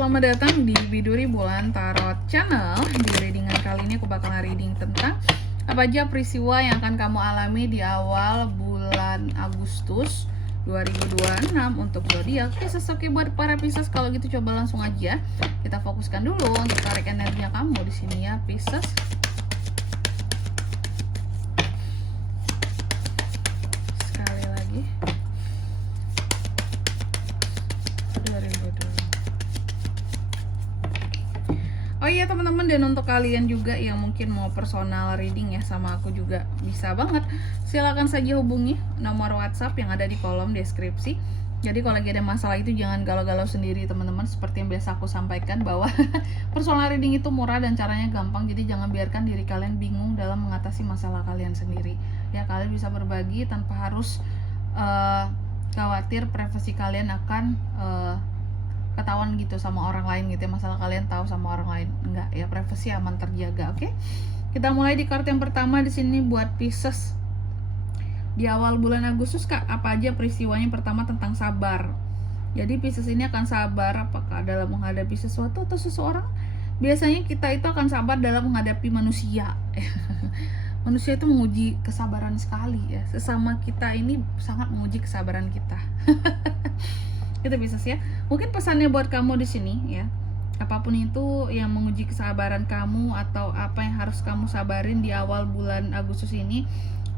selamat datang di Biduri Bulan Tarot Channel. Di readingan kali ini aku bakal reading tentang apa aja peristiwa yang akan kamu alami di awal bulan Agustus 2026 untuk zodiak Pisces. Oke, buat para Pisces kalau gitu coba langsung aja kita fokuskan dulu untuk tarik energinya kamu di sini ya, Pisces. Sekali lagi. 2022. Oh iya teman-teman, dan untuk kalian juga yang mungkin mau personal reading ya sama aku juga bisa banget. Silakan saja hubungi nomor WhatsApp yang ada di kolom deskripsi. Jadi kalau lagi ada masalah itu jangan galau-galau sendiri teman-teman. Seperti yang biasa aku sampaikan bahwa personal reading itu murah dan caranya gampang. Jadi jangan biarkan diri kalian bingung dalam mengatasi masalah kalian sendiri. Ya, kalian bisa berbagi tanpa harus khawatir privasi kalian akan ketahuan gitu sama orang lain gitu ya, masalah kalian tahu sama orang lain. Enggak ya, privasi aman terjaga. Oke, kita mulai di kartu yang pertama di sini buat Pisces di awal bulan Agustus. Kak, apa aja peristiwanya? Pertama tentang sabar. Jadi Pisces ini akan sabar apakah dalam menghadapi sesuatu atau seseorang. Biasanya kita itu akan sabar dalam menghadapi manusia. Manusia itu menguji kesabaran sekali ya, sesama kita ini sangat menguji kesabaran kita. Kita bisa sih ya. Mungkin pesannya buat kamu di sini ya. Apapun itu yang menguji kesabaran kamu atau apa yang harus kamu sabarin di awal bulan Agustus ini,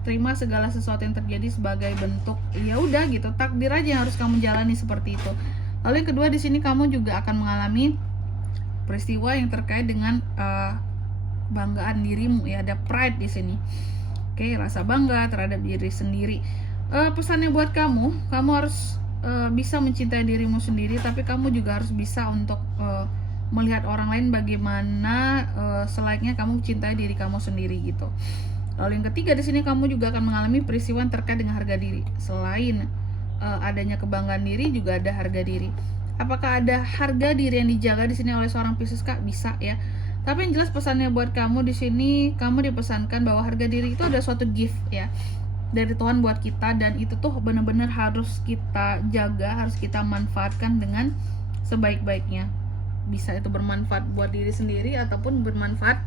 terima segala sesuatu yang terjadi sebagai bentuk ya udah gitu, takdir aja yang harus kamu jalani seperti itu. Lalu yang kedua di sini kamu juga akan mengalami peristiwa yang terkait dengan banggaan dirimu ya, ada pride di sini. Oke, rasa bangga terhadap diri sendiri. Pesannya buat kamu harus bisa mencintai dirimu sendiri, tapi kamu juga harus bisa untuk melihat orang lain bagaimana selayaknya kamu mencintai diri kamu sendiri gitu. Lalu yang ketiga di sini kamu juga akan mengalami peristiwa yang terkait dengan harga diri. Selain adanya kebanggaan diri, juga ada harga diri. Apakah ada harga diri yang dijaga di sini oleh seorang Pisces? Kak, bisa ya. Tapi yang jelas pesannya buat kamu di sini, kamu dipesankan bahwa harga diri itu ada suatu gift ya dari Tuhan buat kita, dan itu tuh benar-benar harus kita jaga, harus kita manfaatkan dengan sebaik-baiknya. Bisa itu bermanfaat buat diri sendiri ataupun bermanfaat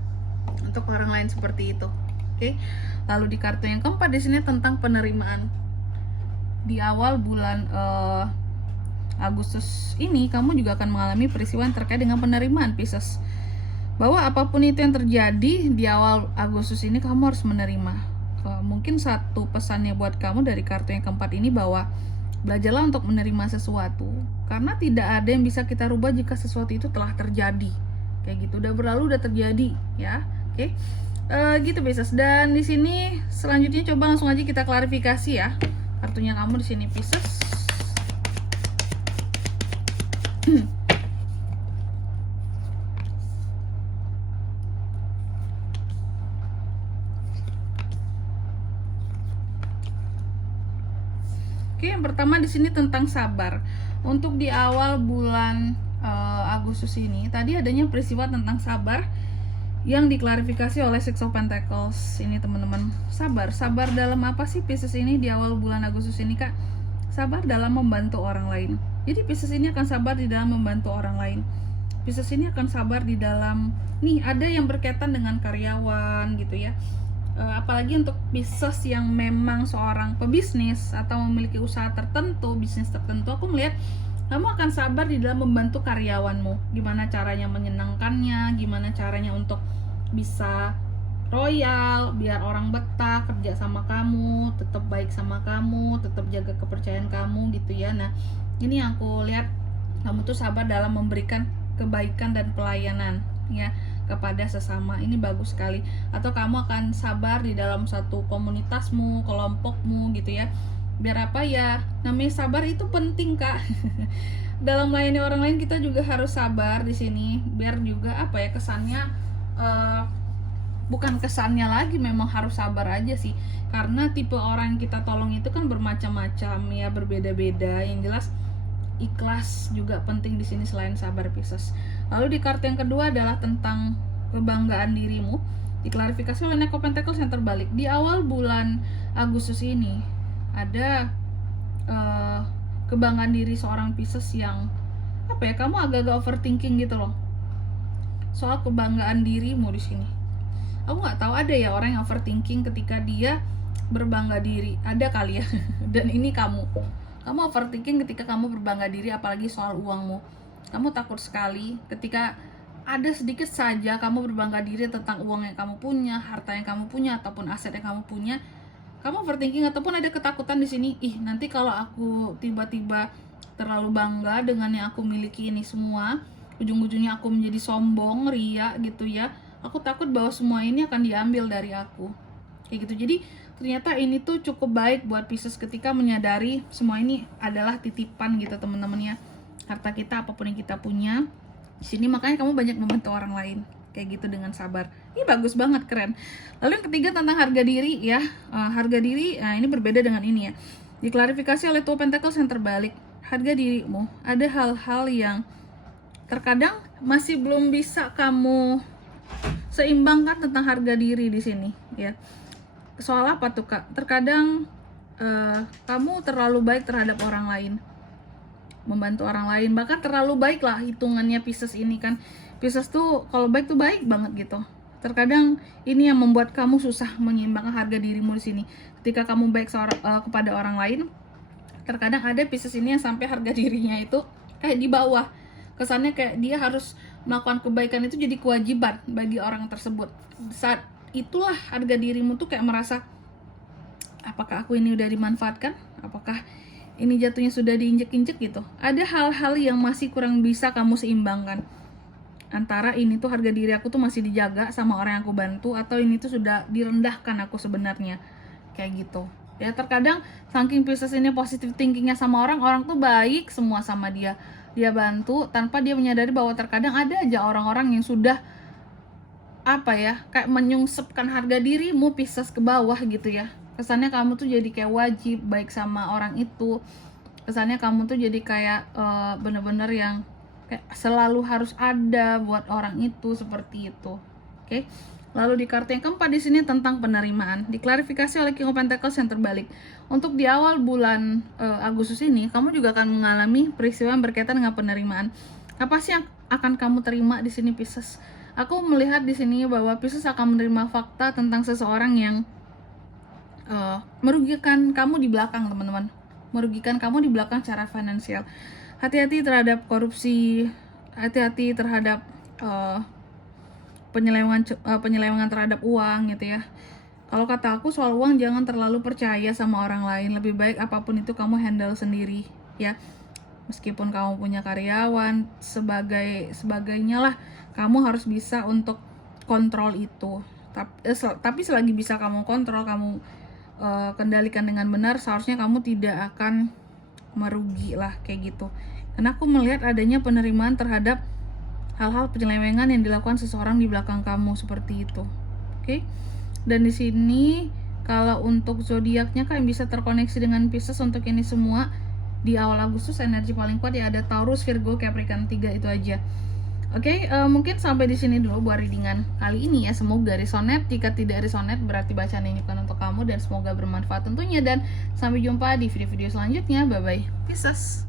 untuk orang lain seperti itu. Oke. Lalu di kartu yang keempat di sini tentang penerimaan. Di awal bulan Agustus ini kamu juga akan mengalami peristiwa yang terkait dengan penerimaan Pisces. Bahwa apapun itu yang terjadi di awal Agustus ini kamu harus menerima. Mungkin satu pesannya buat kamu dari kartu yang keempat ini bahwa belajarlah untuk menerima sesuatu, karena tidak ada yang bisa kita rubah jika sesuatu itu telah terjadi. Kayak gitu, udah berlalu, udah terjadi ya. Oke. Gitu Pisces. Dan di sini selanjutnya coba langsung aja kita klarifikasi ya. Kartunya kamu di sini Pisces. Oke, yang pertama di sini tentang sabar. Untuk di awal bulan Agustus ini, tadi adanya peristiwa tentang sabar yang diklarifikasi oleh Six of Pentacles. Ini teman-teman, sabar dalam apa sih Pisces ini di awal bulan Agustus ini, Kak? Sabar dalam membantu orang lain. Jadi Pisces ini akan sabar di dalam membantu orang lain. Pisces ini akan sabar di dalam, nih ada yang berkaitan dengan karyawan gitu ya. Apalagi untuk Pisces yang memang seorang pebisnis atau memiliki usaha tertentu, bisnis tertentu, aku melihat kamu akan sabar di dalam membantu karyawanmu. Gimana caranya menyenangkannya, gimana caranya untuk bisa royal, biar orang betah kerja sama kamu, tetap baik sama kamu, tetap jaga kepercayaan kamu gitu ya. Nah, ini yang aku lihat, kamu tuh sabar dalam memberikan kebaikan dan pelayanan ya kepada sesama. Ini bagus sekali. Atau kamu akan sabar di dalam satu komunitasmu, kelompokmu gitu ya. Biar apa ya, namanya sabar itu penting, Kak. Dalam melayani orang lain kita juga harus sabar di sini. Biar juga apa ya, kesannya bukan kesannya lagi, memang harus sabar aja sih. Karena tipe orang yang kita tolong itu kan bermacam-macam ya, berbeda-beda. Yang jelas ikhlas juga penting di sini selain sabar Pisces. Lalu di kartu yang kedua adalah tentang kebanggaan dirimu. Diklarifikasi oleh Knight of Pentacles yang terbalik. Di awal bulan Agustus ini ada kebanggaan diri seorang Pisces yang apa ya, kamu agak-agak overthinking gitu loh soal kebanggaan dirimu di sini. Aku nggak tahu ada ya orang yang overthinking ketika dia berbangga diri, ada kali ya. Dan ini kamu overthinking ketika kamu berbangga diri, apalagi soal uangmu. Kamu takut sekali ketika ada sedikit saja kamu berbangga diri tentang uang yang kamu punya, harta yang kamu punya, ataupun aset yang kamu punya. Kamu overthinking ataupun ada ketakutan di sini, nanti kalau aku tiba-tiba terlalu bangga dengan yang aku miliki ini semua, ujung-ujungnya aku menjadi sombong, ria gitu ya. Aku takut bahwa semua ini akan diambil dari aku. Kayak gitu. Jadi ternyata ini tuh cukup baik buat Pisces ketika menyadari semua ini adalah titipan gitu teman-teman ya. Harta kita apapun yang kita punya. Di sini makanya kamu banyak membantu orang lain. Kayak gitu dengan sabar. Ini bagus banget, keren. Lalu yang ketiga tentang harga diri ya. Harga diri, ini berbeda dengan ini ya. Diklarifikasi oleh Two Pentacles yang terbalik. Harga dirimu, ada hal-hal yang terkadang masih belum bisa kamu seimbangkan tentang harga diri di sini ya. Soal apa tuh Kak? Terkadang kamu terlalu baik terhadap orang lain, membantu orang lain, bahkan terlalu baik lah hitungannya Pisces ini kan. Pisces tuh kalau baik tuh baik banget gitu. Terkadang ini yang membuat kamu susah menyeimbangkan harga dirimu di sini. Ketika kamu baik kepada orang lain, terkadang ada Pisces ini yang sampai harga dirinya itu kayak di bawah. Kesannya kayak dia harus melakukan kebaikan itu jadi kewajiban bagi orang tersebut. Saat itulah harga dirimu tuh kayak merasa, apakah aku ini udah dimanfaatkan? Apakah ini jatuhnya sudah diinjek-injek gitu? Ada hal-hal yang masih kurang bisa kamu seimbangkan. Antara ini tuh harga diri aku tuh masih dijaga sama orang yang aku bantu, atau ini tuh sudah direndahkan aku sebenarnya. Kayak gitu. Ya terkadang saking Pisces ini positive thinkingnya sama orang tuh baik semua sama dia bantu tanpa dia menyadari bahwa terkadang ada aja orang-orang yang sudah apa ya, kayak menyungsepkan harga dirimu Pisces ke bawah gitu ya. Kesannya kamu tuh jadi kayak wajib baik sama orang itu, kesannya kamu tuh jadi kayak bener-bener yang kayak selalu harus ada buat orang itu, seperti itu. Oke. Lalu di kartu yang keempat di sini tentang penerimaan, diklarifikasi oleh King of Pentacles yang terbalik. Untuk di awal bulan Agustus ini, kamu juga akan mengalami peristiwa yang berkaitan dengan penerimaan. Apa sih yang akan kamu terima di sini Pisces? Aku melihat di sini bahwa Pisces akan menerima fakta tentang seseorang yang merugikan kamu di belakang, teman-teman. Merugikan kamu di belakang secara finansial. Hati-hati terhadap korupsi, hati-hati terhadap penyelewengan terhadap uang gitu ya. Kalau kata aku soal uang, jangan terlalu percaya sama orang lain. Lebih baik apapun itu kamu handle sendiri ya. Meskipun kamu punya karyawan, sebagainya lah, kamu harus bisa untuk kontrol itu. Tapi selagi bisa kamu kontrol, kamu kendalikan dengan benar, seharusnya kamu tidak akan merugi lah kayak gitu. Karena aku melihat adanya penerimaan terhadap hal-hal penyelewengan yang dilakukan seseorang di belakang kamu, seperti itu. Oke. Dan di sini kalau untuk zodiaknya kan bisa terkoneksi dengan Pisces untuk ini semua di awal Agustus, energi paling kuat ya ada Taurus, Virgo, Capricorn, 3 itu aja. Oke, mungkin sampai di sini dulu buat readingan kali ini ya. Semoga resonate. Jika tidak resonate berarti bacaan ini bukan untuk kamu, dan semoga bermanfaat tentunya. Dan sampai jumpa di video-video selanjutnya. Bye bye. Pisces.